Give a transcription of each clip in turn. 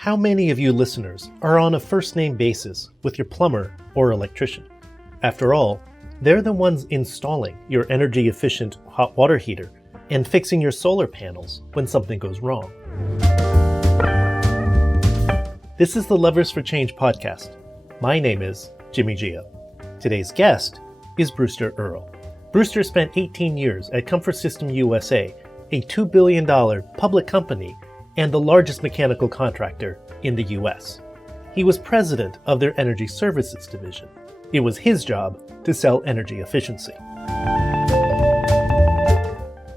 How many of you listeners are on a first-name basis with your plumber or electrician? After all, they're the ones installing your energy-efficient hot water heater and fixing your solar panels when something goes wrong. This is the Levers for Change podcast. My name is Jimmy Gio. Today's guest is Brewster Earle. Brewster spent 18 years at Comfort System USA, a $2 billion public company and the largest mechanical contractor in the US. He was president of their energy services division. It was his job to sell energy efficiency.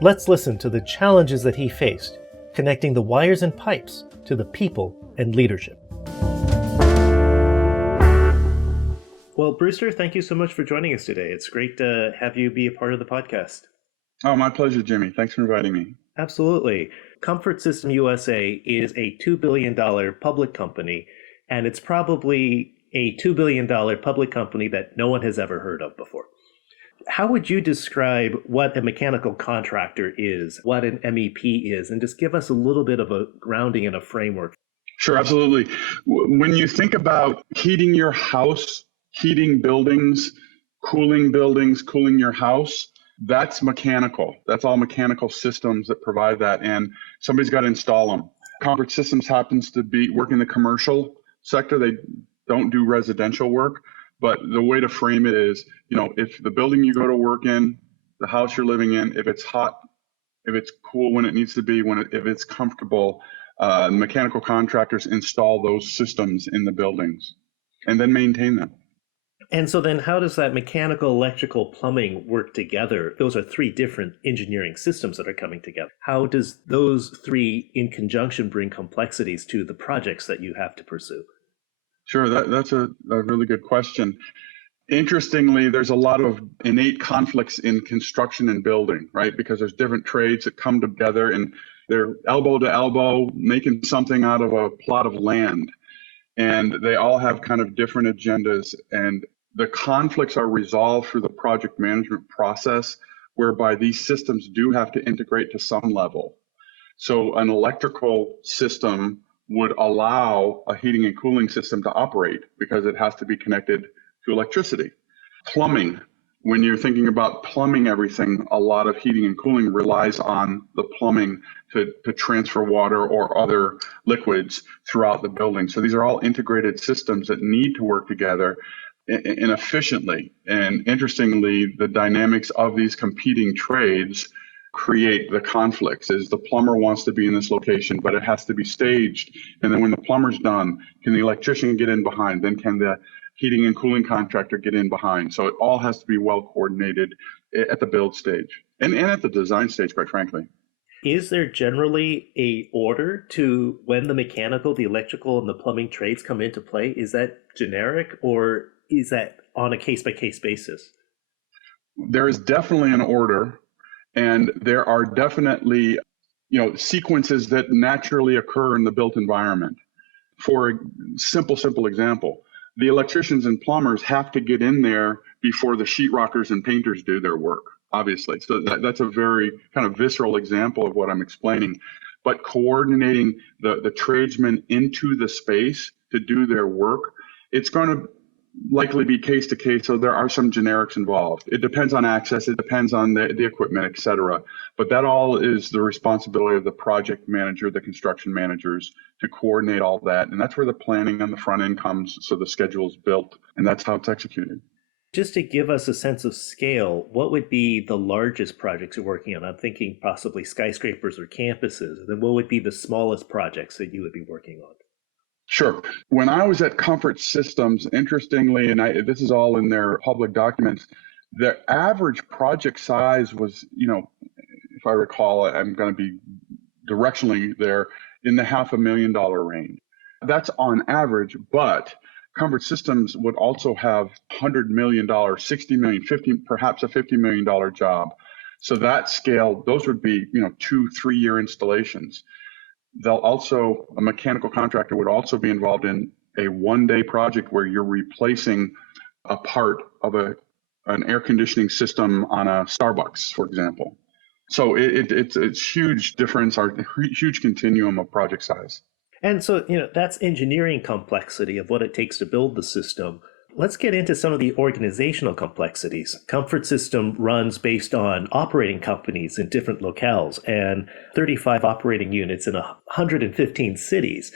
Let's listen to the challenges that he faced, connecting the wires and pipes to the people and leadership. Well, Brewster, thank you so much for joining us today. It's great to have you be a part of the podcast. Oh, my pleasure, Jimmy. Thanks for inviting me. Absolutely. Comfort System USA is a $2 billion public company, and it's probably a $2 billion public company that no one has ever heard of before. How would you describe what a mechanical contractor is, what an MEP is, and just give us a little bit of a grounding and a framework? Sure, absolutely. When you think about heating your house, heating buildings, cooling your house, that's mechanical. That's all mechanical systems that provide that, and somebody's got to install them. Comfort Systems happens to be working in the commercial sector. They don't do residential work, but the way to frame it is, if the building you go to work in, the house you're living in, if it's hot, if it's cool when it needs to be, if it's comfortable, mechanical contractors install those systems in the buildings and then maintain them. And so then how does that mechanical, electrical, plumbing work together? Those are three different engineering systems that are coming together. How does those three in conjunction bring complexities to the projects that you have to pursue? Sure, that's a really good question. Interestingly, there's a lot of innate conflicts in construction and building, right? Because there's different trades that come together and they're elbow to elbow making something out of a plot of land. And they all have kind of different agendas, and the conflicts are resolved through the project management process, whereby these systems do have to integrate to some level. So an electrical system would allow a heating and cooling system to operate because it has to be connected to electricity. Plumbing, when you're thinking about plumbing everything, a lot of heating and cooling relies on the plumbing to transfer water or other liquids throughout the building. So these are all integrated systems that need to work together and efficiently. And interestingly, the dynamics of these competing trades create the conflicts. Is the plumber wants to be in this location, but it has to be staged. And then when the plumber's done, can the electrician get in behind? Then can the heating and cooling contractor get in behind? So it all has to be well coordinated at the build stage and at the design stage, quite frankly. Is there generally a order to when the mechanical, the electrical, and the plumbing trades come into play? Is that generic, or is that on a case-by-case basis? There is definitely an order, and there are definitely sequences that naturally occur in the built environment. For a simple example, the electricians and plumbers have to get in there before the sheetrockers and painters do their work, obviously. So that's a very kind of visceral example of what I'm explaining. But coordinating the tradesmen into the space to do their work, it's going to likely be case to case. So there are some generics involved. It depends on access. It depends on the equipment, et cetera. But that all is the responsibility of the project manager, the construction managers, to coordinate all that. And that's where the planning on the front end comes. So the schedule is built, and that's how it's executed. Just to give us a sense of scale, what would be the largest projects you're working on? I'm thinking possibly skyscrapers or campuses. And then what would be the smallest projects that you would be working on? Sure. When I was at Comfort Systems, interestingly, and this is all in their public documents, the average project size was, if I recall, I'm going to be directionally there, in the $500,000 range. That's on average, but Comfort Systems would also have $100 million, $60 million, 50, perhaps a $50 million job. So that scale, those would be, 2-3 year installations. A mechanical contractor would also be involved in a one-day project where you're replacing a part of an air conditioning system on a Starbucks, for example. So it's huge difference, or huge continuum of project size. And so, that's engineering complexity of what it takes to build the system. Let's get into some of the organizational complexities. Comfort System runs based on operating companies in different locales and 35 operating units in 115 cities.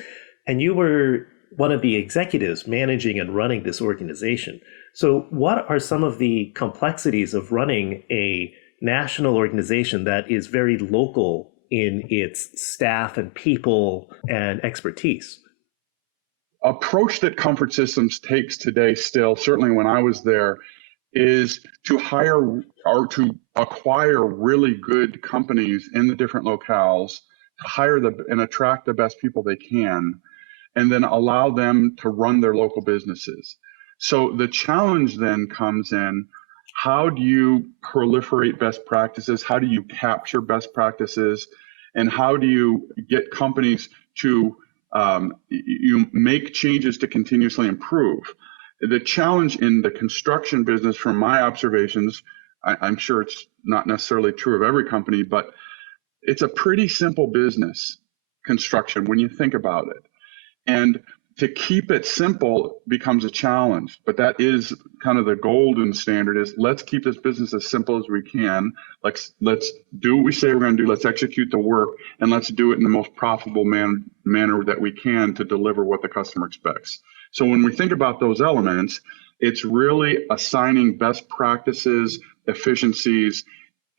And you were one of the executives managing and running this organization. So what are some of the complexities of running a national organization that is very local in its staff and people and expertise? Approach that Comfort Systems takes today still, certainly when I was there, is to hire or to acquire really good companies in the different locales, to hire and attract the best people they can, and then allow them to run their local businesses. So the challenge then comes in, how do you proliferate best practices? How do you capture best practices? And how do you get companies to you make changes to continuously improve? The challenge in the construction business, from my observations, I'm sure it's not necessarily true of every company, but it's a pretty simple business, construction, when you think about it. And to keep it simple becomes a challenge, but that is kind of the golden standard, is let's keep this business as simple as we can. Let's do what we say we're going to do. Let's execute the work, and let's do it in the most profitable manner that we can to deliver what the customer expects. So when we think about those elements, it's really assigning best practices, efficiencies,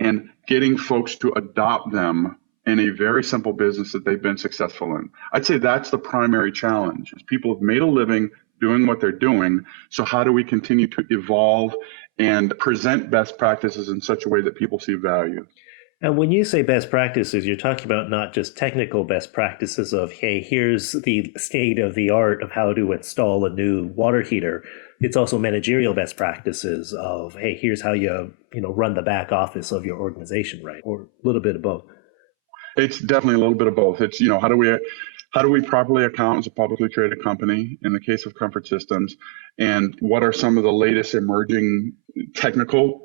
and getting folks to adopt them in a very simple business that they've been successful in. I'd say that's the primary challenge, is people have made a living doing what they're doing. So how do we continue to evolve and present best practices in such a way that people see value? And when you say best practices, you're talking about not just technical best practices of, hey, here's the state of the art of how to install a new water heater. It's also managerial best practices of, hey, here's how you run the back office of your organization, right? Or a little bit of both. It's definitely a little bit of both. It's, how do we properly account as a publicly traded company in the case of Comfort Systems? And what are some of the latest emerging technical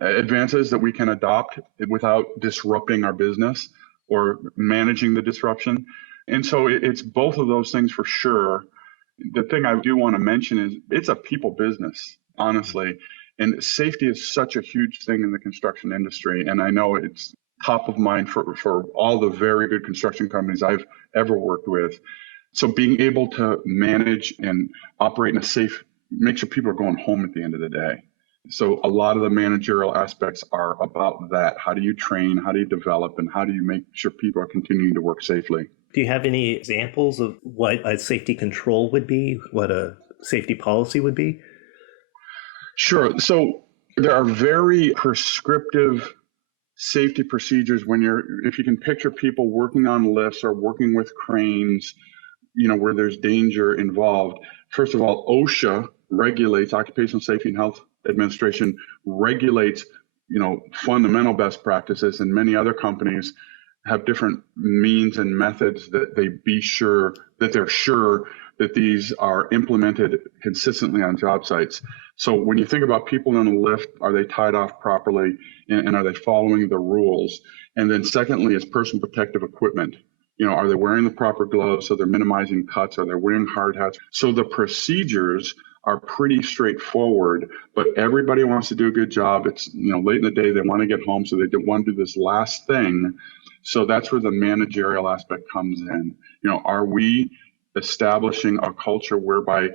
advances that we can adopt without disrupting our business or managing the disruption? And so it's both of those things for sure. The thing I do want to mention is it's a people business, honestly. And safety is such a huge thing in the construction industry. And I know it's top of mind for all the very good construction companies I've ever worked with. So being able to manage and operate in a safe, make sure people are going home at the end of the day. So a lot of the managerial aspects are about that. How do you train? How do you develop? And how do you make sure people are continuing to work safely? Do you have any examples of what a safety control would be, what a safety policy would be? Sure. So there are very prescriptive safety procedures if you can picture people working on lifts or working with cranes, where there's danger involved. First of all, OSHA regulates, Occupational Safety and Health Administration regulates, fundamental best practices, and many other companies have different means and methods that they're sure that these are implemented consistently on job sites. So when you think about people in a lift, are they tied off properly, and are they following the rules? And then secondly is personal protective equipment. Are they wearing the proper gloves so they're minimizing cuts? Are they wearing hard hats? So the procedures are pretty straightforward, but everybody wants to do a good job. It's, late in the day, they want to get home, so they want to do this last thing. So that's where the managerial aspect comes in. Are we establishing a culture whereby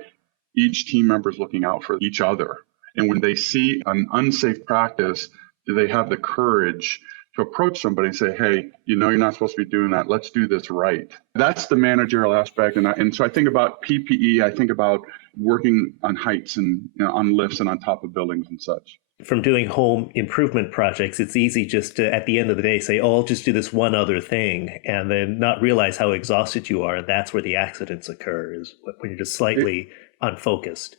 each team member is looking out for each other? And when they see an unsafe practice, do they have the courage to approach somebody and say, hey, you're not supposed to be doing that. Let's do this right. That's the managerial aspect. And so I think about PPE. I think about working on heights and on lifts and on top of buildings and such. From doing home improvement projects, it's easy just to, at the end of the day, say, oh, I'll just do this one other thing, and then not realize how exhausted you are. And that's where the accidents occur, is when you're just slightly unfocused.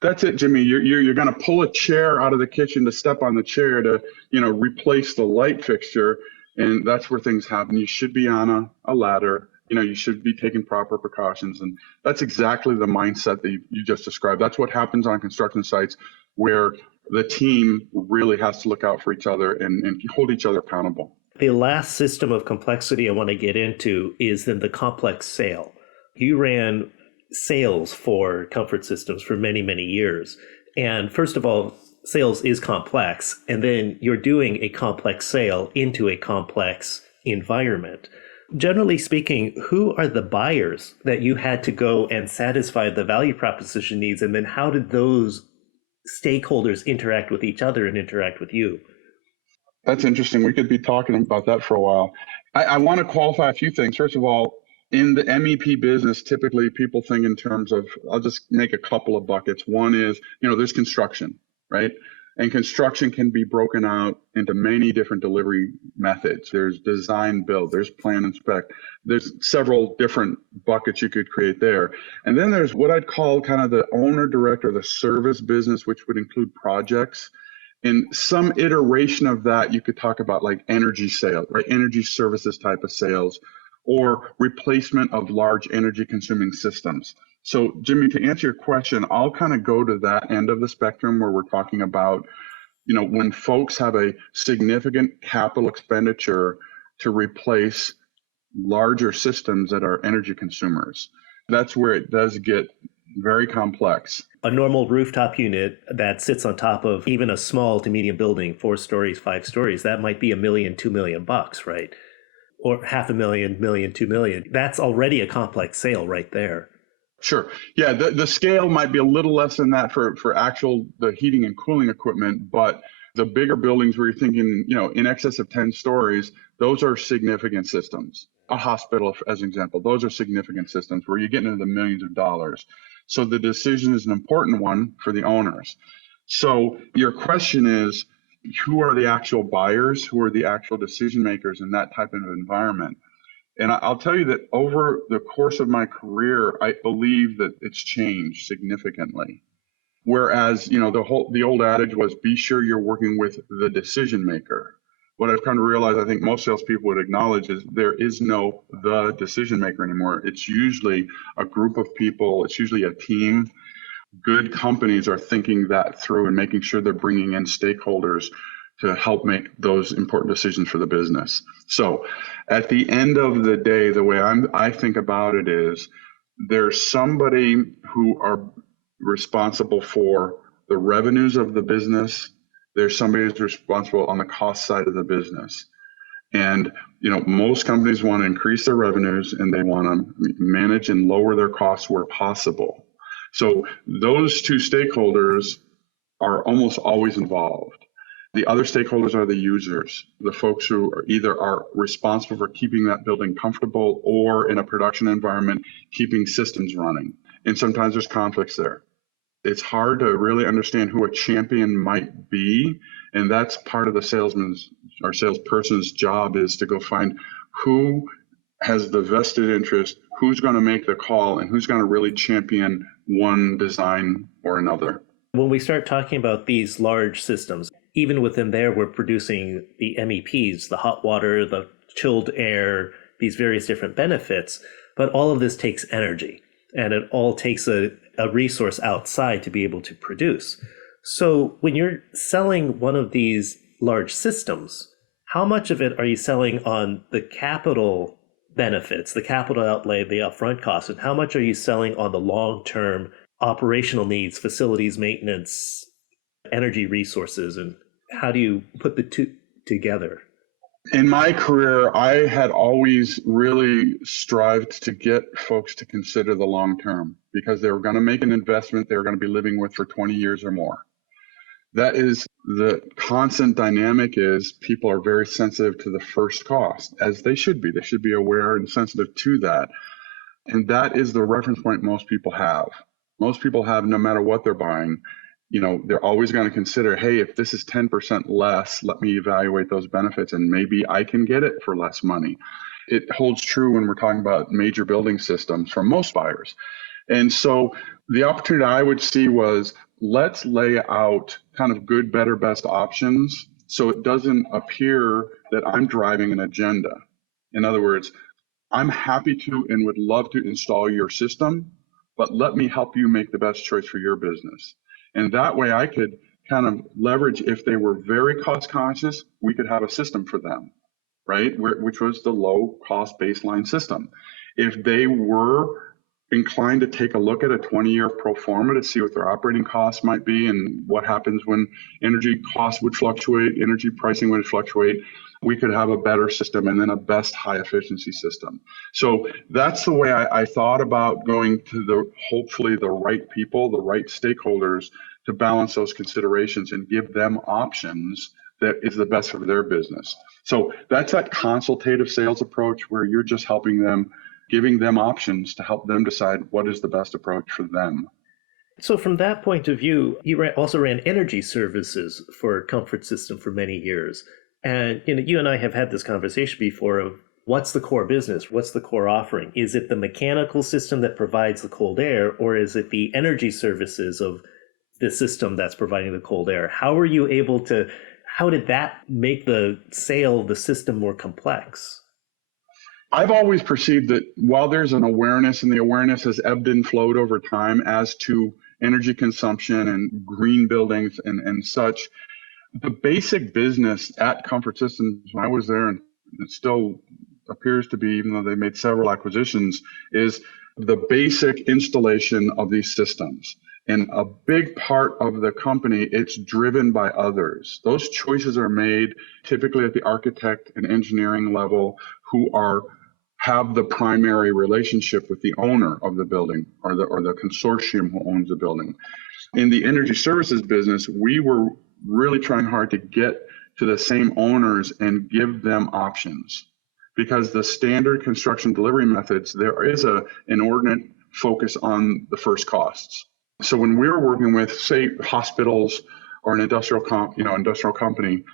That's it, Jimmy. You're going to pull a chair out of the kitchen to step on the chair to, replace the light fixture. And that's where things happen. You should be on a ladder. You should be taking proper precautions. And that's exactly the mindset that you just described. That's what happens on construction sites, where the team really has to look out for each other and hold each other accountable. The last system of complexity I want to get into is then the complex sale. You ran sales for comfort systems for many, many years. And first of all, sales is complex. And then you're doing a complex sale into a complex environment. Generally speaking, who are the buyers that you had to go and satisfy the value proposition needs? And then how did those stakeholders interact with each other and interact with you? That's interesting. We could be talking about that for a while. I want to qualify a few things. First of all, in the MEP business, typically people think in terms of, I'll just make a couple of buckets. One is, there's construction, right? And construction can be broken out into many different delivery methods. There's design build, there's plan and spec. There's several different buckets you could create there. And then there's what I'd call kind of the owner director, the service business, which would include projects. In some iteration of that, you could talk about like energy sales, right? Energy services type of sales, or replacement of large energy consuming systems. So Jimmy, to answer your question, I'll kind of go to that end of the spectrum where we're talking about, when folks have a significant capital expenditure to replace larger systems that are energy consumers. That's where it does get very complex. A normal rooftop unit that sits on top of even a small to medium building, 4 stories, 5 stories, that might be $1 million, $2 million, right? Or $500,000, $1 million, $2 million. That's already a complex sale right there. Sure. Yeah, the scale might be a little less than that for the heating and cooling equipment, but the bigger buildings where you're thinking, in excess of 10 stories, those are significant systems. A hospital, as an example, those are significant systems where you get into the millions of dollars. So the decision is an important one for the owners. So your question is, who are the actual buyers? Who are the actual decision makers in that type of environment? And I'll tell you that over the course of my career, I believe that it's changed significantly. Whereas, the old adage was, be sure you're working with the decision maker. What I've come to realize, I think most salespeople would acknowledge, is there is no the decision maker anymore. It's usually a group of people. It's usually a team. Good companies are thinking that through and making sure they're bringing in stakeholders to help make those important decisions for the business. So at the end of the day, the way I think about it is, there's somebody who are responsible for the revenues of the business. There's somebody who's responsible on the cost side of the business. And, most companies want to increase their revenues and they want to manage and lower their costs where possible. So those two stakeholders are almost always involved. The other stakeholders are the users, the folks who are responsible for keeping that building comfortable, or in a production environment, keeping systems running. And sometimes there's conflicts there. It's hard to really understand who a champion might be. And that's part of the salesman's or salesperson's job, is to go find who has the vested interest, who's going to make the call, and who's going to really champion one design or another. When we start talking about these large systems, even within there, we're producing the MEPs, the hot water, the chilled air, these various different benefits. But all of this takes energy, and it all takes a resource outside to be able to produce. So when you're selling one of these large systems, how much of it are you selling on the capital benefits, the capital outlay, the upfront costs, and how much are you selling on the long-term operational needs, facilities maintenance, energy resources, and how do you put the two together? In my career, I had always really strived to get folks to consider the long term, because they were going to make an investment they were going to be living with for 20 years or more. That is the constant dynamic. Is people are very sensitive to the first cost, as they should be. They should be aware and sensitive to that. And that is the reference point most people have. Most people have, no matter what they're buying, they're always going to consider, hey, if this is 10% less, let me evaluate those benefits and maybe I can get it for less money. It holds true when we're talking about major building systems for most buyers. And so the opportunity I would see was, let's lay out kind of good, better, best options so it doesn't appear that I'm driving an agenda. In other words, I'm happy to and would love to install your system, but let me help you make the best choice for your business. And that way I could kind of leverage, if they were very cost conscious, we could have a system for them, right? Which was the low cost baseline system. If they were inclined to take a look at a 20-year pro forma to see what their operating costs might be and what happens when energy costs would fluctuate, energy pricing would fluctuate, we could have a better system and then a best high efficiency system. So that's the way I thought about going to hopefully the right people, the right stakeholders to balance those considerations and give them options that is the best for their business. So that's that consultative sales approach where you're just helping them, giving them options to help them decide what is the best approach for them. So from that point of view, you also ran energy services for Comfort System for many years. And you and I have had this conversation before of what's the core business? What's the core offering? Is it the mechanical system that provides the cold air, or is it the energy services of the system that's providing the cold air? How did that make the sale of the system more complex? I've always perceived that while there's an awareness, and the awareness has ebbed and flowed over time as to energy consumption and green buildings and such, the basic business at Comfort Systems when I was there, and it still appears to be, even though they made several acquisitions, is the basic installation of these systems. And a big part of the company, it's driven by others. Those choices are made typically at the architect and engineering level who have the primary relationship with the owner of the building or the consortium who owns the building. In the energy services business, we were really trying hard to get to the same owners and give them options, because the standard construction delivery methods, there is an inordinate focus on the first costs. So when we were working with, say, hospitals or an industrial company,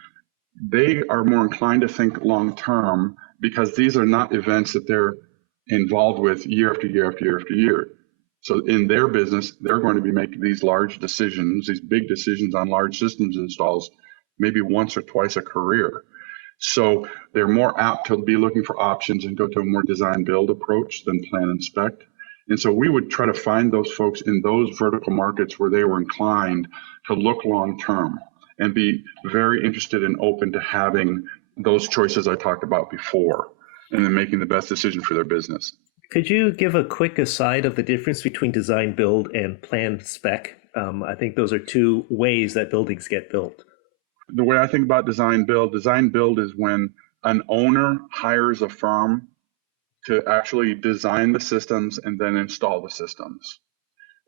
they are more inclined to think long term, because these are not events that they're involved with year after year after year after year. So in their business, they're going to be making these large decisions, these big decisions on large systems installs, maybe once or twice a career. So they're more apt to be looking for options and go to a more design build approach than plan and spec. And so we would try to find those folks in those vertical markets where they were inclined to look long term and be very interested and open to having those choices I talked about before, and then making the best decision for their business. Could you give a quick aside of the difference between design build and plan spec? I think those are two ways that buildings get built. The way I think about design build is when an owner hires a firm to actually design the systems and then install the systems.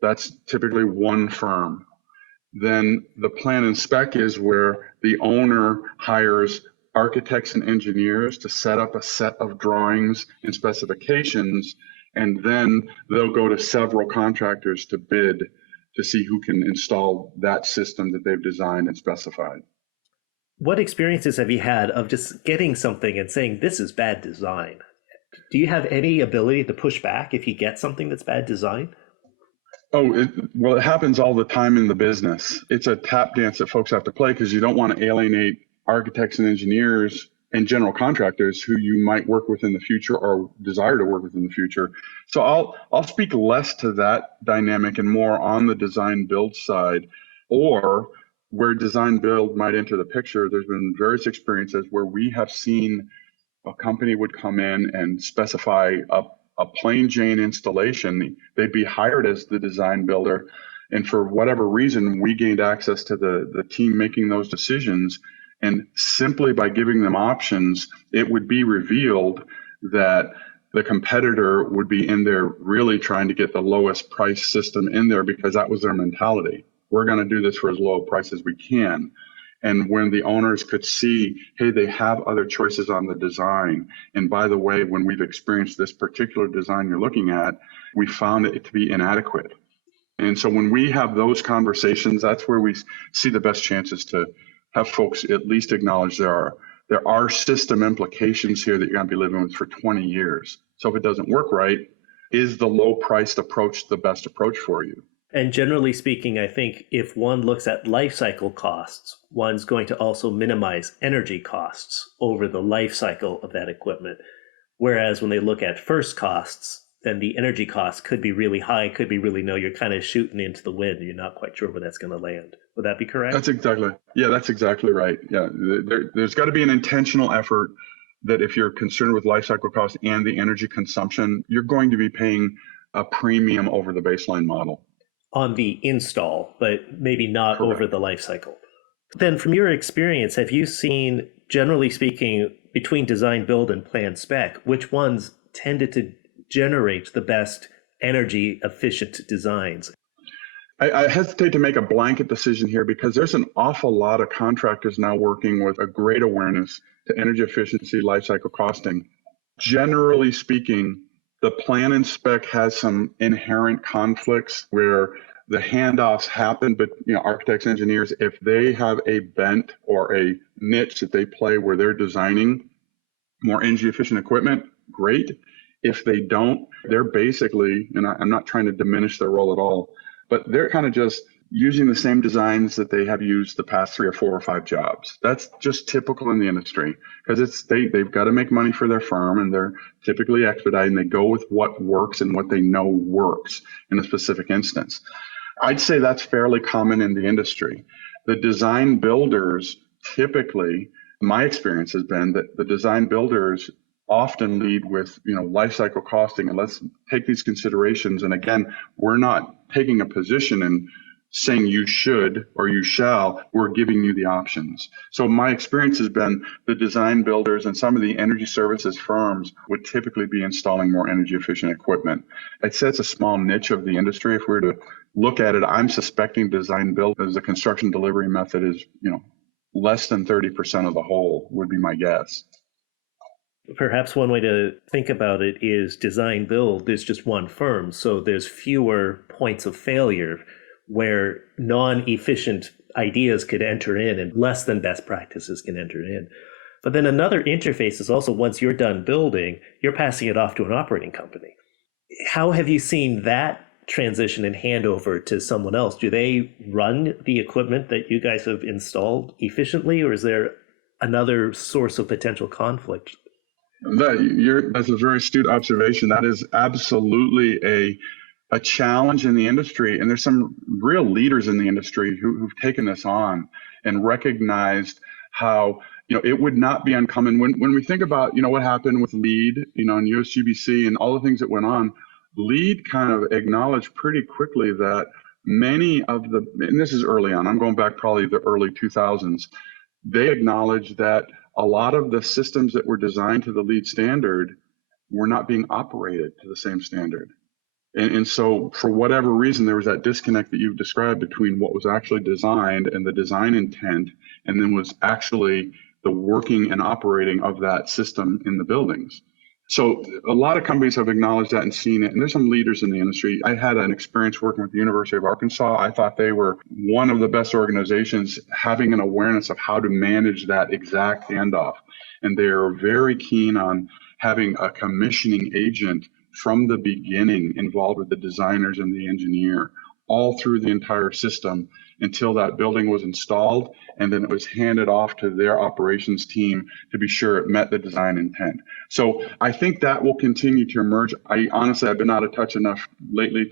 That's typically one firm. Then the plan and spec is where the owner hires architects and engineers to set up a set of drawings and specifications, and then they'll go to several contractors to bid to see who can install that system that they've designed and specified. What experiences have you had of just getting something and saying, this is bad design? Do you have any ability to push back if you get something that's bad design? Well, it happens all the time in the business. It's a tap dance that folks have to play, because you don't want to alienate architects and engineers and general contractors who you might work with in the future or desire to work with in the future. So I'll speak less to that dynamic and more on the design build side, or where design build might enter the picture. There's been various experiences where we have seen a company would come in and specify a plain Jane installation. They'd be hired as the design builder, and for whatever reason, we gained access to the team making those decisions. And simply by giving them options, it would be revealed that the competitor would be in there really trying to get the lowest price system in there, because that was their mentality. We're going to do this for as low a price as we can. And when the owners could see, hey, they have other choices on the design. And by the way, when we've experienced this particular design you're looking at, we found it to be inadequate. And so when we have those conversations, that's where we see the best chances to have folks at least acknowledge there are system implications here that you're going to be living with for 20 years. So if it doesn't work right, is the low-priced approach the best approach for you? And generally speaking, I think if one looks at lifecycle costs, one's going to also minimize energy costs over the life cycle of that equipment. Whereas when they look at first costs, then the energy costs could be really high, could be really low. You're kind of shooting into the wind. You're not quite sure where that's going to land. Would that be correct? That's exactly right. Yeah, there's got to be an intentional effort that if you're concerned with life cycle costs and the energy consumption, you're going to be paying a premium over the baseline model. On the install, but maybe not Correct. over the life cycle. Then from your experience, have you seen, generally speaking, between design build and plan spec, which ones tended to generate the best energy efficient designs? I hesitate to make a blanket decision here because there's an awful lot of contractors now working with a great awareness to energy efficiency, life cycle costing. Generally speaking, the plan and spec has some inherent conflicts where the handoffs happen, but architects, engineers, if they have a bent or a niche that they play where they're designing more energy efficient equipment, great. If they don't, they're basically, and I'm not trying to diminish their role at all, but they're kind of just using the same designs that they have used the past 3 or 4 or 5 jobs. That's just typical in the industry because they've got to make money for their firm and they're typically expediting. They go with what works and what they know works in a specific instance. I'd say that's fairly common in the industry. The design builders typically, my experience has been that the design builders often lead with life cycle costing, and let's take these considerations. And again, we're not taking a position and saying you should or you shall. We're giving you the options. So my experience has been the design builders and some of the energy services firms would typically be installing more energy efficient equipment. I'd say it's a small niche of the industry. If we were to look at it, I'm suspecting design build as a construction delivery method is less than 30% of the whole would be my guess. Perhaps one way to think about it is design build, there's just one firm, so there's fewer points of failure where non-efficient ideas could enter in and less than best practices can enter in. But then another interface is also once you're done building, you're passing it off to an operating company. How have you seen that transition and handover to someone else? Do they run the equipment that you guys have installed efficiently, or is there another source of potential conflict? That's a very astute observation. That is absolutely a challenge in the industry. And there's some real leaders in the industry who've taken this on and recognized how, it would not be uncommon. When we think about, what happened with LEED, and USGBC and all the things that went on, LEED kind of acknowledged pretty quickly that many of and this is early on, I'm going back probably the early 2000s, they acknowledged that a lot of the systems that were designed to the LEED standard were not being operated to the same standard. And so for whatever reason, there was that disconnect that you've described between what was actually designed and the design intent, and then was actually the working and operating of that system in the buildings. So a lot of companies have acknowledged that and seen it, and there's some leaders in the industry. I had an experience working with the University of Arkansas. I thought they were one of the best organizations having an awareness of how to manage that exact handoff. And they're very keen on having a commissioning agent from the beginning involved with the designers and the engineer all through the entire system until that building was installed, and then it was handed off to their operations team to be sure it met the design intent. So I think that will continue to emerge. I've been out of touch enough lately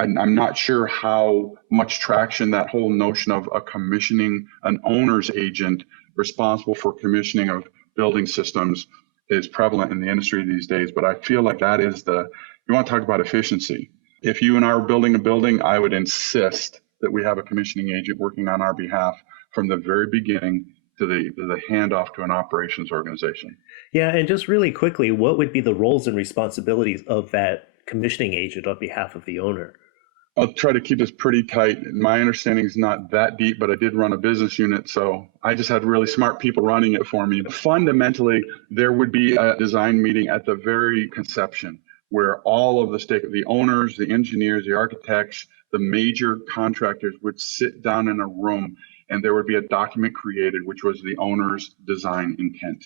I'm not sure how much traction that whole notion of an owner's agent responsible for commissioning of building systems is prevalent in the industry these days. But I feel like that is you want to talk about efficiency. If you and I are building a building, I would insist that we have a commissioning agent working on our behalf from the very beginning to the handoff to an operations organization. Yeah, and just really quickly, what would be the roles and responsibilities of that commissioning agent on behalf of the owner? I'll try to keep this pretty tight. My understanding is not that deep, but I did run a business unit, so I just had really smart people running it for me. Fundamentally, there would be a design meeting at the very conception where all of the owners, the engineers, the architects, the major contractors would sit down in a room, and there would be a document created, which was the owner's design intent.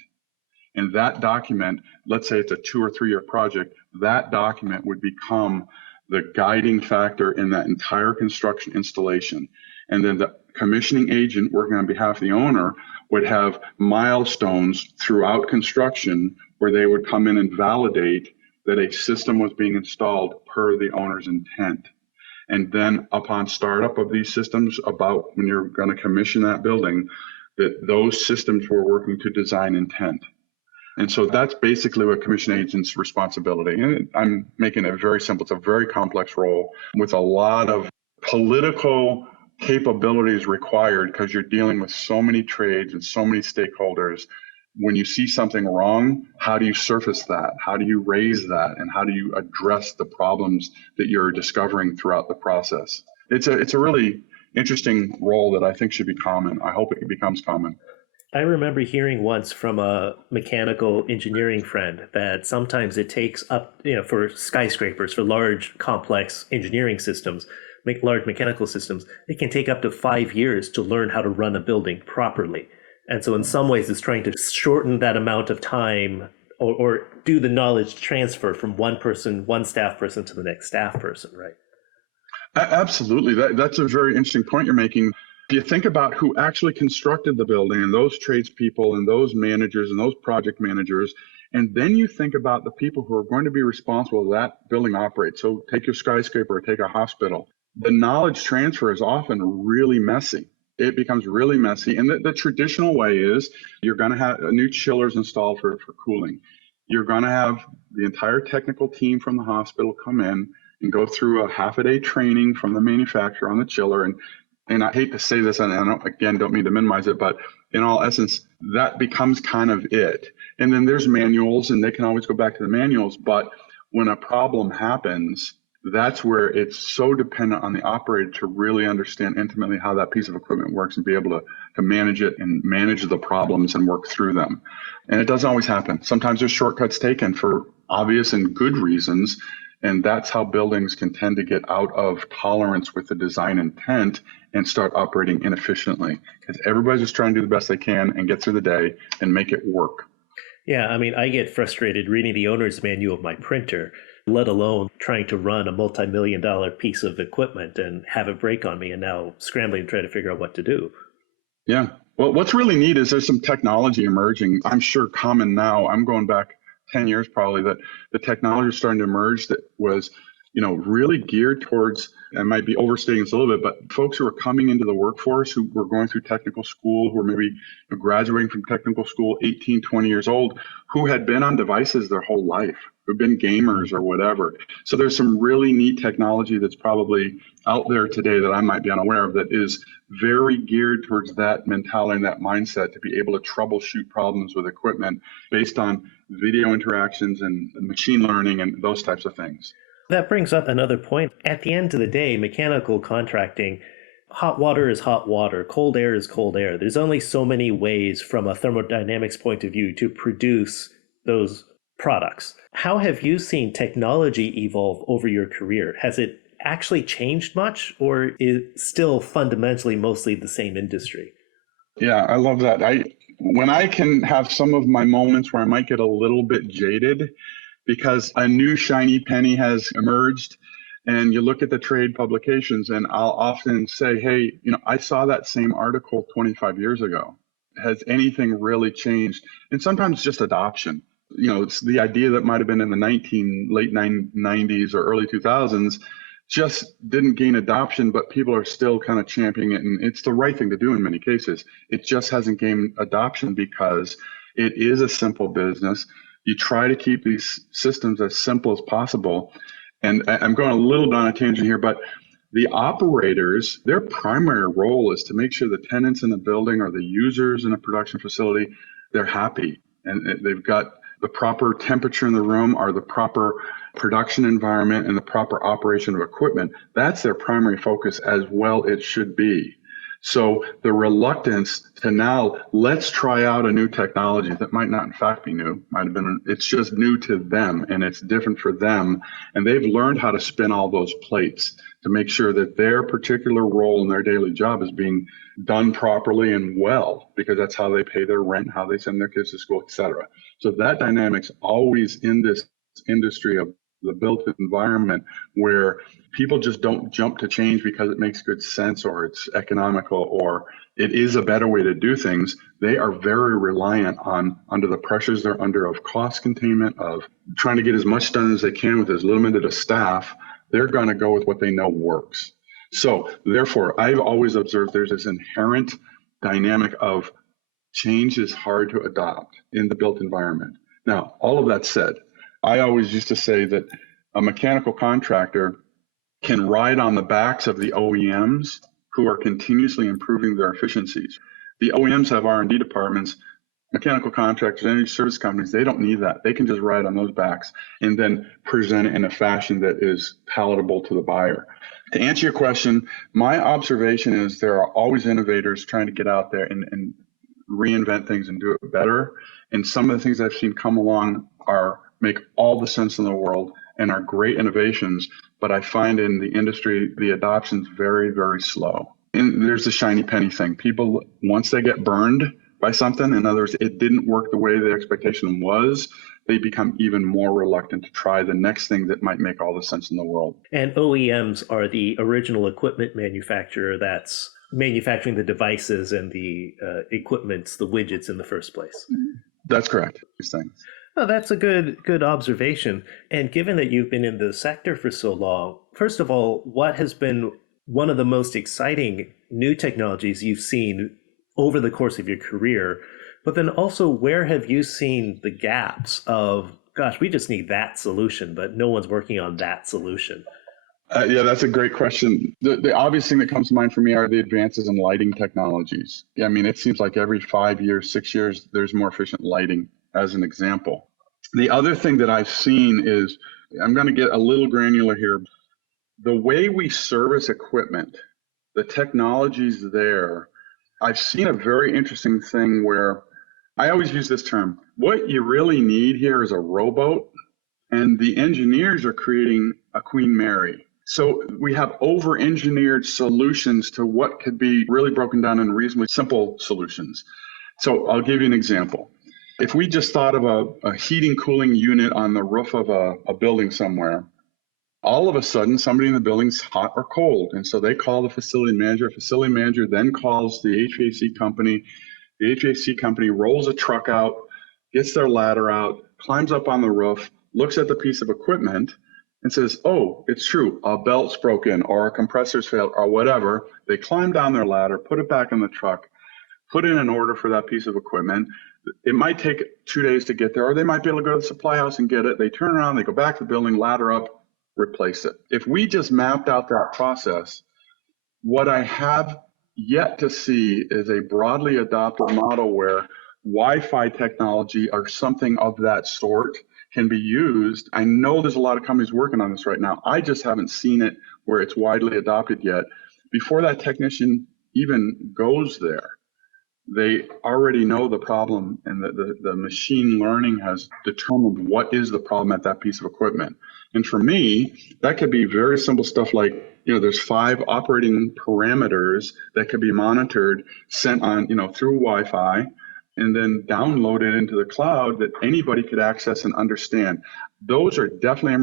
And that document, let's say it's a 2 or 3 year project, that document would become the guiding factor in that entire construction installation. And then the commissioning agent working on behalf of the owner would have milestones throughout construction where they would come in and validate that a system was being installed per the owner's intent. And then upon startup of these systems, about when you're going to commission that building, that those systems were working to design intent. And so that's basically what commission agent's responsibility. And I'm making it very simple. It's a very complex role with a lot of political capabilities required because you're dealing with so many trades and so many stakeholders. When you see something wrong, how do you surface that? How do you raise that? And how do you address the problems that you're discovering throughout the process? It's a really interesting role that I think should be common. I hope it becomes common. I remember hearing once from a mechanical engineering friend that sometimes it takes up, for skyscrapers, for large complex engineering systems, large mechanical systems, it can take up to 5 years to learn how to run a building properly. And so in some ways it's trying to shorten that amount of time or do the knowledge transfer from one staff person to the next staff person, right? Absolutely. That's a very interesting point you're making. If you think about who actually constructed the building and those tradespeople and those managers and those project managers, and then you think about the people who are going to be responsible that building operates. So take your skyscraper or take a hospital. The knowledge transfer is often really messy. It becomes really messy. And the traditional way is you're going to have new chillers installed for cooling. You're going to have the entire technical team from the hospital come in and go through a half-a-day training from the manufacturer on the chiller. And I hate to say this, and I don't mean to minimize it, but in all essence, that becomes kind of it. And then there's manuals, and they can always go back to the manuals. But when a problem happens, that's where it's so dependent on the operator to really understand intimately how that piece of equipment works and be able to manage it and manage the problems and work through them. And it doesn't always happen. Sometimes there's shortcuts taken for obvious and good reasons. And that's how buildings can tend to get out of tolerance with the design intent and start operating inefficiently because everybody's just trying to do the best they can and get through the day and make it work. Yeah, I mean, I get frustrated reading the owner's manual of my printer, let alone trying to run a multi-million-dollar piece of equipment and have it break on me and now scrambling to try to figure out what to do. Yeah. Well, what's really neat is there's some technology emerging. I'm sure common now. I'm going back 10 years probably that the technology is starting to emerge that was, really geared towards, I might be overstating this a little bit, but folks who are coming into the workforce who were going through technical school, who are maybe graduating from technical school, 18, 20 years old, who had been on devices their whole life, who've been gamers or whatever. So there's some really neat technology that's probably out there today that I might be unaware of that is very geared towards that mentality and that mindset to be able to troubleshoot problems with equipment based on video interactions and machine learning and those types of things. That brings up another point. At the end of the day, mechanical contracting, hot water is hot water, cold air is cold air. There's only so many ways from a thermodynamics point of view to produce those products. How have you seen technology evolve over your career? Has it actually changed much, or is it still fundamentally mostly the same industry? Yeah, I love that. When I can have some of my moments where I might get a little bit jaded because a new shiny penny has emerged and you look at the trade publications and I'll often say, hey, I saw that same article 25 years ago. Has anything really changed? And sometimes just adoption. It's the idea that might have been in the late 90s or early 2000s just didn't gain adoption, but people are still kind of championing it. And it's the right thing to do in many cases. It just hasn't gained adoption because it is a simple business. You try to keep these systems as simple as possible. And I'm going a little bit on a tangent here, but the operators, their primary role is to make sure the tenants in the building or the users in a production facility, they're happy and they've got the proper temperature in the room or the proper production environment and the proper operation of equipment. That's their primary focus, as well it should be. So the reluctance to now, let's try out a new technology that might not in fact be new, it's just new to them and it's different for them. And they've learned how to spin all those plates to make sure that their particular role in their daily job is being done properly and well, because that's how they pay their rent, how they send their kids to school, etc. So that dynamic's always in this industry of the built environment where people just don't jump to change because it makes good sense or it's economical or it is a better way to do things. They are very reliant on, under the pressures they're under of cost containment, of trying to get as much done as they can with as limited a staff. They're going to go with what they know works. So therefore, I've always observed there's this inherent dynamic of change is hard to adopt in the built environment. Now, all of that said, I always used to say that a mechanical contractor can ride on the backs of the OEMs who are continuously improving their efficiencies. The OEMs have R&D departments. Mechanical contractors, energy service companies, they don't need that. They can just ride on those backs and then present it in a fashion that is palatable to the buyer. To answer your question, my observation is there are always innovators trying to get out there and reinvent things and do it better. And some of the things I've seen come along make all the sense in the world and are great innovations. But I find in the industry, the adoption's very, very slow. And there's the shiny penny thing. People, once they get burned by something, in other words, it didn't work the way the expectation was, they become even more reluctant to try the next thing that might make all the sense in the world. And OEMs are the original equipment manufacturer that's manufacturing the devices and the equipments, the widgets in the first place. That's correct. These things. Oh, that's a good observation. And given that you've been in the sector for so long, first of all, what has been one of the most exciting new technologies you've seen over the course of your career? But then also, where have you seen the gaps of, gosh, we just need that solution, but no one's working on that solution? Yeah, that's a great question. The obvious thing that comes to mind for me are the advances in lighting technologies. Yeah, I mean, it seems like every 5 years, 6 years, there's more efficient lighting, as an example. The other thing that I've seen is, I'm going to get a little granular here. The way we service equipment, the technologies there, I've seen a very interesting thing where I always use this term. What you really need here is a rowboat, and the engineers are creating a Queen Mary. So we have over-engineered solutions to what could be really broken down in reasonably simple solutions. So I'll give you an example. If we just thought of a heating cooling unit on the roof of a building somewhere, all of a sudden somebody in the building's hot or cold. And so they call the facility manager. Facility manager then calls the HVAC company. The HVAC company rolls a truck out, gets their ladder out, climbs up on the roof, looks at the piece of equipment and says, oh, it's true, a belt's broken or a compressor's failed or whatever. They climb down their ladder, put it back in the truck, put in an order for that piece of equipment. It might take 2 days to get there, or they might be able to go to the supply house and get it. They turn around, they go back to the building, ladder up, replace it. If we just mapped out that process, what I have yet to see is a broadly adopted model where Wi-Fi technology or something of that sort can be used. I know there's a lot of companies working on this right now. I just haven't seen it where it's widely adopted yet. Before that technician even goes there, they already know the problem, and the machine learning has determined what is the problem at that piece of equipment. And for me, that could be very simple stuff like, there's 5 operating parameters that could be monitored, sent on, through Wi-Fi, and then downloaded into the cloud that anybody could access and understand. Those are definitely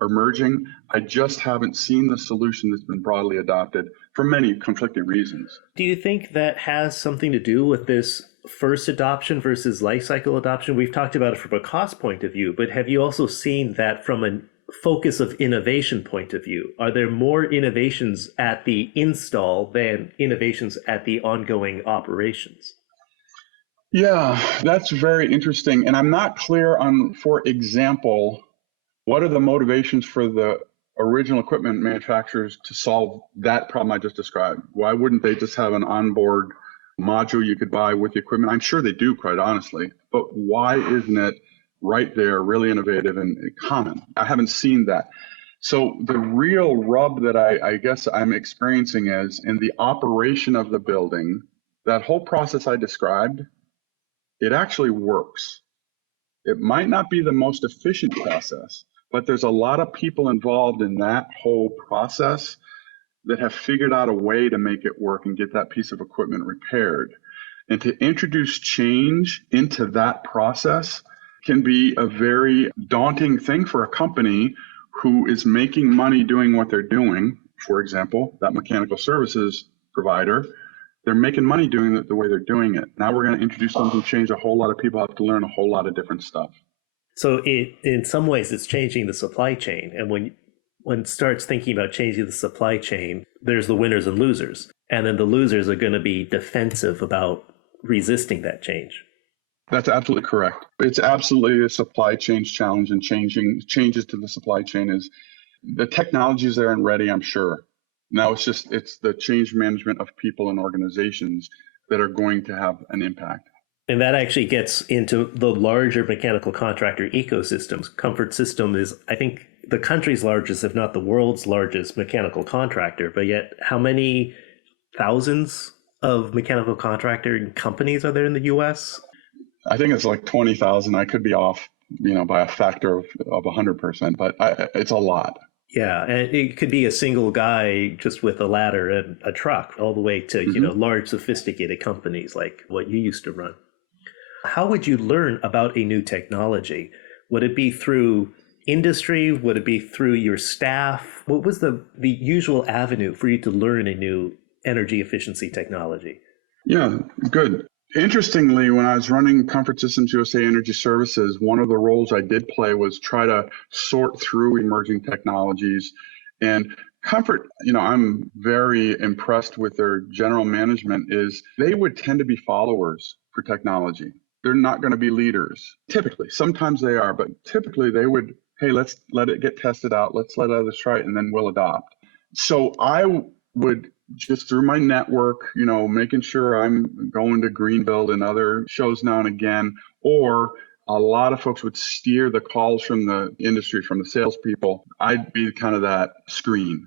emerging. I just haven't seen the solution that's been broadly adopted for many conflicting reasons. Do you think that has something to do with this first adoption versus lifecycle adoption? We've talked about it from a cost point of view, but have you also seen that from a focus of innovation point of view? Are there more innovations at the install than innovations at the ongoing operations? Yeah, that's very interesting. And I'm not clear on, for example, what are the motivations for the original equipment manufacturers to solve that problem I just described? Why wouldn't they just have an onboard module you could buy with the equipment? I'm sure they do, quite honestly. But why isn't it right there, really innovative and common? I haven't seen that. So the real rub that I guess I'm experiencing is in the operation of the building, that whole process I described, it actually works. It might not be the most efficient process, but there's a lot of people involved in that whole process that have figured out a way to make it work and get that piece of equipment repaired. And to introduce change into that process can be a very daunting thing for a company who is making money doing what they're doing. For example, that mechanical services provider, they're making money doing it the way they're doing it. Now we're going to introduce something, change. A whole lot of people have to learn a whole lot of different stuff. So in some ways, it's changing the supply chain. And when one starts thinking about changing the supply chain, there's the winners and losers. And then the losers are going to be defensive about resisting that change. That's absolutely correct. It's absolutely a supply chain challenge, and changes to the supply chain is the technologies there and ready, I'm sure. Now it's the change management of people and organizations that are going to have an impact. And that actually gets into the larger mechanical contractor ecosystems. Comfort System is, I think, the country's largest, if not the world's largest mechanical contractor. But yet, how many thousands of mechanical contractor companies are there in the US? I think it's like 20,000. I could be off, by a factor of 100%, but it's a lot. Yeah, and it could be a single guy just with a ladder and a truck, all the way to, large sophisticated companies like what you used to run. How would you learn about a new technology? Would it be through industry? Would it be through your staff? What was the usual avenue for you to learn a new energy efficiency technology? Yeah, good. Interestingly, when I was running Comfort Systems USA Energy Services, one of the roles I did play was try to sort through emerging technologies. And Comfort, I'm very impressed with their general management, is they would tend to be followers for technology. They're not going to be leaders. Typically, sometimes they are, but typically they would, hey, let's let it get tested out. Let's let others try it, and then we'll adopt. So I would just through my network, making sure I'm going to Greenbuild and other shows now and again, or a lot of folks would steer the calls from the industry, from the salespeople. I'd be kind of that screen.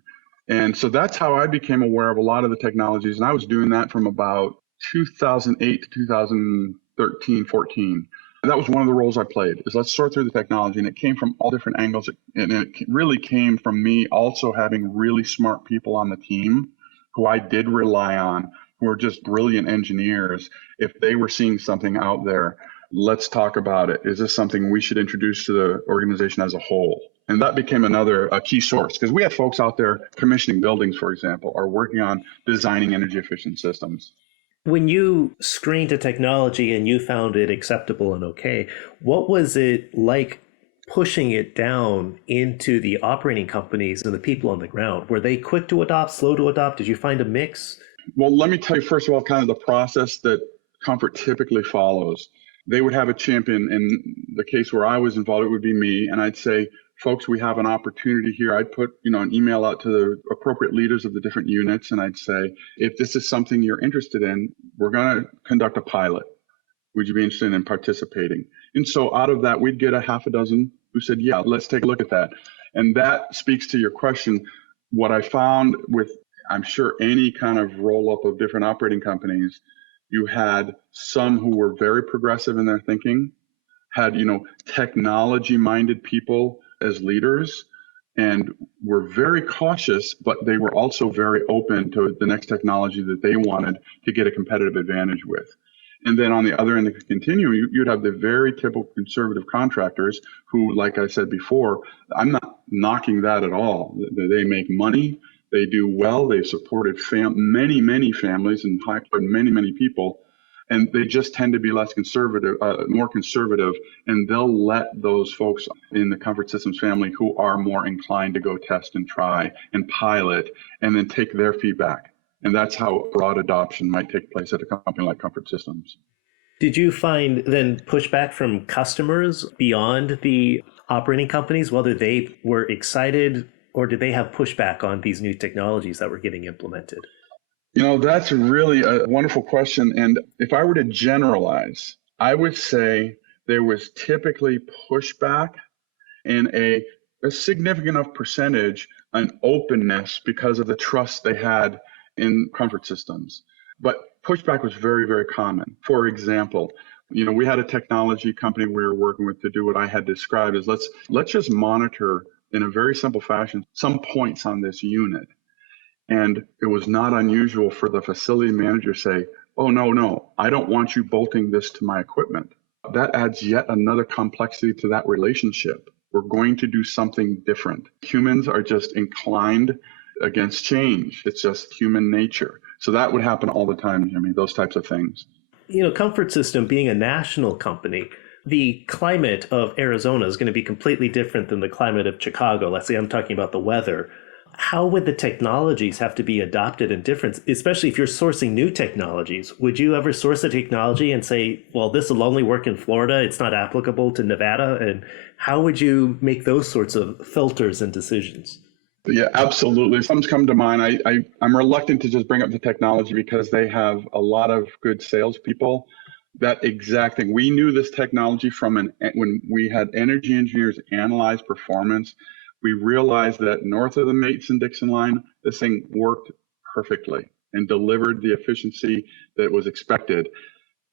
And so that's how I became aware of a lot of the technologies. And I was doing that from about 2008 to 2013, 14. And that was one of the roles I played, is let's sort through the technology. And it came from all different angles. And it really came from me also having really smart people on the team who I did rely on, who were just brilliant engineers. If they were seeing something out there, let's talk about it. Is this something we should introduce to the organization as a whole? And that became a key source, because we have folks out there commissioning buildings, for example, or working on designing energy efficient systems. When you screened a technology and you found it acceptable and okay, what was it like pushing it down into the operating companies and the people on the ground? Were they quick to adopt, slow to adopt? Did you find a mix? Well, let me tell you, first of all, kind of the process that Comfort typically follows. They would have a champion. In the case where I was involved, it would be me. And I'd say, folks, we have an opportunity here. I'd put, an email out to the appropriate leaders of the different units. And I'd say, if this is something you're interested in, we're going to conduct a pilot. Would you be interested in participating? And so out of that, we'd get a half a dozen who said, yeah, let's take a look at that. And that speaks to your question. What I found with, I'm sure, any kind of roll up of different operating companies, you had some who were very progressive in their thinking, had, technology minded people as leaders, and were very cautious, but they were also very open to the next technology that they wanted to get a competitive advantage with. And then on the other end of the continuum, you'd have the very typical conservative contractors who, like I said before, I'm not knocking that at all. They make money, they do well, they've supported many, many families and hired many, many people, and they just tend to be less conservative, more conservative, and they'll let those folks in the Comfort Systems family who are more inclined to go test and try and pilot and then take their feedback. And that's how broad adoption might take place at a company like Comfort Systems. Did you find then pushback from customers beyond the operating companies, whether they were excited or did they have pushback on these new technologies that were getting implemented? That's really a wonderful question. And if I were to generalize, I would say there was typically pushback and a significant enough percentage, an openness because of the trust they had in Comfort Systems. But pushback was very, very common. For example, we had a technology company we were working with to do what I had described as let's just monitor in a very simple fashion some points on this unit. And it was not unusual for the facility manager to say, oh, no, I don't want you bolting this to my equipment. That adds yet another complexity to that relationship. We're going to do something different. Humans are just inclined against change. It's just human nature. So that would happen all the time, Jimmy, those types of things. Comfort System being a national company, the climate of Arizona is going to be completely different than the climate of Chicago. Let's say I'm talking about the weather. how would the technologies have to be adopted and different, especially if you're sourcing new technologies? Would you ever source a technology and say, well, this will only work in Florida, it's not applicable to Nevada? And how would you make those sorts of filters and decisions? Yeah, absolutely. Something's come to mind. I'm reluctant to just bring up the technology because they have a lot of good salespeople. That exact thing. We knew this technology when we had energy engineers analyze performance. We realized that north of the Mason-Dixon line, this thing worked perfectly and delivered the efficiency that was expected.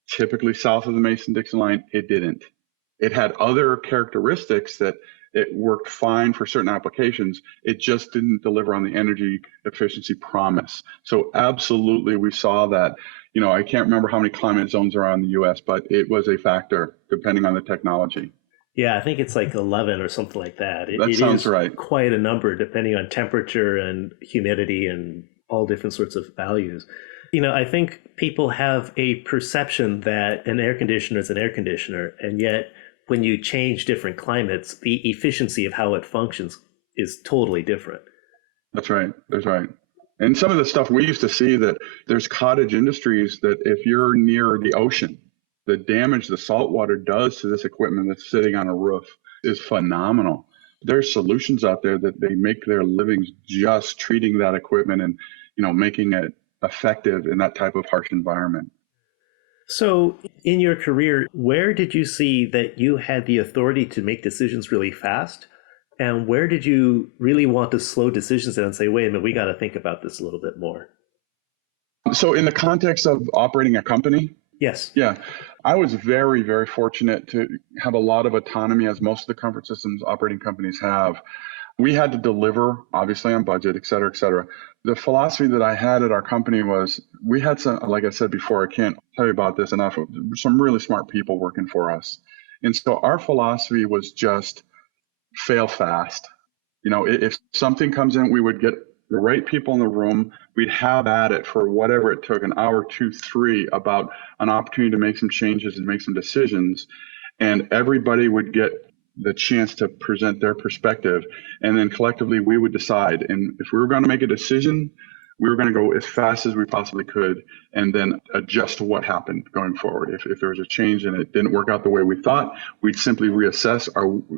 Typically south of the Mason-Dixon line, it didn't. It had other characteristics that it worked fine for certain applications. It just didn't deliver on the energy efficiency promise. So absolutely, we saw that. I can't remember how many climate zones are in the US, but it was a factor depending on the technology. Yeah, I think it's like 11 or something like that. That sounds right. Quite a number depending on temperature and humidity and all different sorts of values. I think people have a perception that an air conditioner is an air conditioner, and yet when you change different climates, the efficiency of how it functions is totally different. That's right. That's right. And some of the stuff we used to see, that there's cottage industries that if you're near the ocean, the damage the salt water does to this equipment that's sitting on a roof is phenomenal. There's solutions out there that they make their livings just treating that equipment and, making it effective in that type of harsh environment. So in your career, where did you see that you had the authority to make decisions really fast? And where did you really want to slow decisions down and say, wait a minute, we got to think about this a little bit more? So in the context of operating a company? Yes. Yeah, I was very, very fortunate to have a lot of autonomy, as most of the comfort systems operating companies have. We had to deliver, obviously, on budget, et cetera, et cetera. The philosophy that I had at our company was, we had some, like I said before, I can't tell you about this enough, some really smart people working for us. And so our philosophy was just fail fast. If something comes in, we would get the right people in the room. We'd have at it for whatever it took, an hour, 2, 3, about an opportunity to make some changes and make some decisions. And everybody would get the chance to present their perspective. And then collectively, we would decide. And if we were going to make a decision, we were going to go as fast as we possibly could and then adjust to what happened going forward. If there was a change and it didn't work out the way we thought, we'd simply reassess.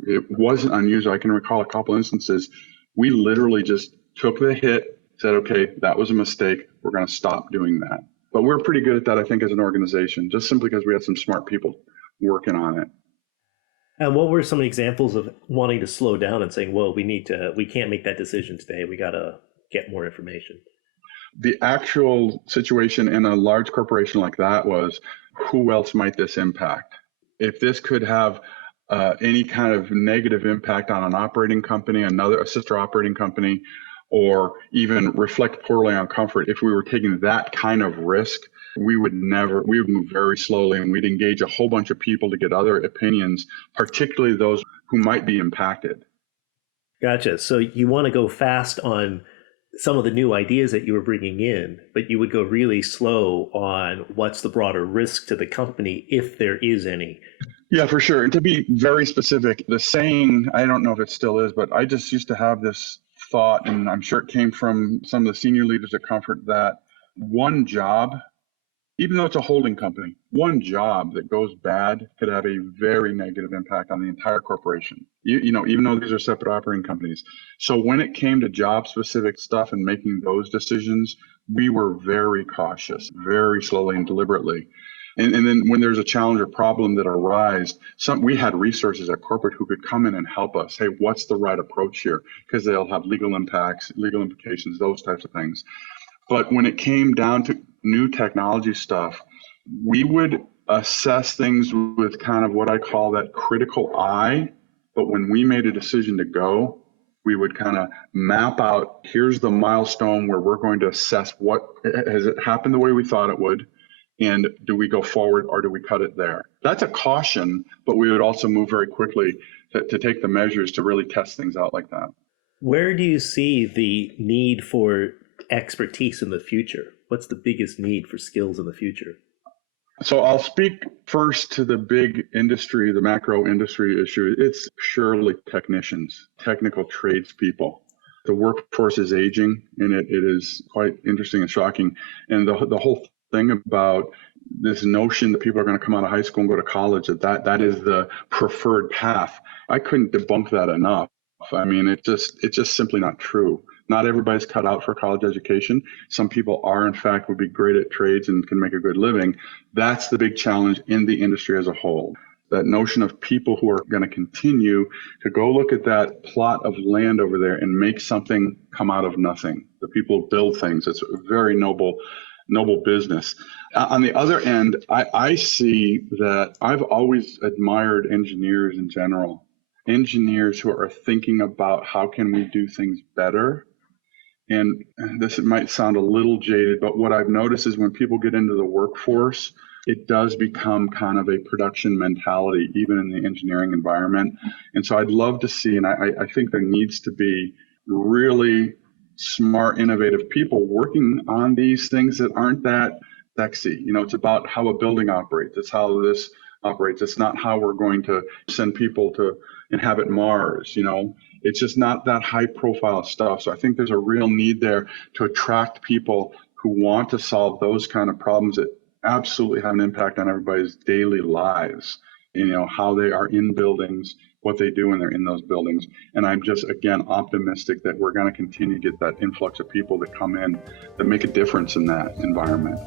It wasn't unusual. I can recall a couple instances. We literally just took the hit, said, okay, that was a mistake. We're going to stop doing that. But we're pretty good at that, I think, as an organization, just simply because we had some smart people working on it. And what were some examples of wanting to slow down and saying, well, we can't make that decision today. We got to get more information? The actual situation in a large corporation like that was, who else might this impact? If this could have any kind of negative impact on an operating company, a sister operating company, or even reflect poorly on comfort, if we were taking that kind of risk, we would move very slowly, and we'd engage a whole bunch of people to get other opinions, particularly those who might be impacted. Gotcha. So you want to go fast on some of the new ideas that you were bringing in, but you would go really slow on what's the broader risk to the company, if there is any. Yeah, for sure. And to be very specific, the saying, I don't know if it still is, but I just used to have this thought, and I'm sure it came from some of the senior leaders at Comfort, that one job, even though it's a holding company, one job that goes bad could have a very negative impact on the entire corporation, even though these are separate operating companies. So when it came to job specific stuff and making those decisions, we were very cautious, very slowly and deliberately. And then when there's a challenge or problem that arises, we had resources at corporate who could come in and help us. Hey, what's the right approach here? Because they'll have legal impacts, legal implications, those types of things. But when it came down to new technology stuff, we would assess things with kind of what I call that critical eye. But when we made a decision to go, we would kind of map out, here's the milestone where we're going to assess what has it happened the way we thought it would, and do we go forward or do we cut it there? That's a caution, but we would also move very quickly to take the measures to really test things out like that. Where do you see the need for expertise in the future? What's the biggest need for skills in the future? So I'll speak first to the big industry, the macro industry issue. It's surely technicians, technical tradespeople. The workforce is aging, and it is quite interesting and shocking. And the whole thing about this notion that people are going to come out of high school and go to college, that is the preferred path. I couldn't debunk that enough. I mean, it's just simply not true. Not everybody's cut out for college education. Some people are, in fact, would be great at trades and can make a good living. That's the big challenge in the industry as a whole. That notion of people who are going to continue to go look at that plot of land over there and make something come out of nothing. The people build things. It's a very noble business. On the other end, I see that I've always admired engineers in general. Engineers who are thinking about how can we do things better. And this might sound a little jaded, but what I've noticed is when people get into the workforce, it does become kind of a production mentality, even in the engineering environment. And so I'd love to see, and I think there needs to be really smart, innovative people working on these things that aren't that sexy. It's about how a building operates. It's how this operates. It's not how we're going to send people to inhabit Mars. It's just not that high profile stuff. So I think there's a real need there to attract people who want to solve those kind of problems that absolutely have an impact on everybody's daily lives. How they are in buildings, what they do when they're in those buildings. And I'm just, again, optimistic that we're going to continue to get that influx of people that come in that make a difference in that environment.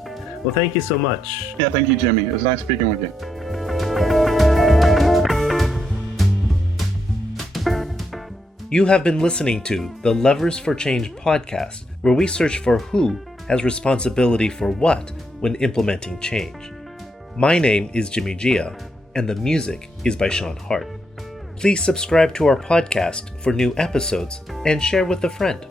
Well, thank you so much. Yeah, thank you, Jimmy. It was nice speaking with you. You have been listening to the Levers for Change podcast, where we search for who has responsibility for what when implementing change. My name is Jimmy Gia, and the music is by Sean Hart. Please subscribe to our podcast for new episodes and share with a friend.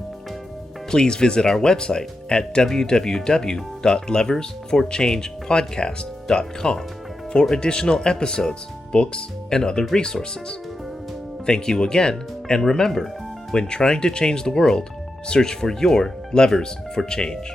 Please visit our website at www.leversforchangepodcast.com for additional episodes, books, and other resources. Thank you again, and remember, when trying to change the world, search for your levers for change.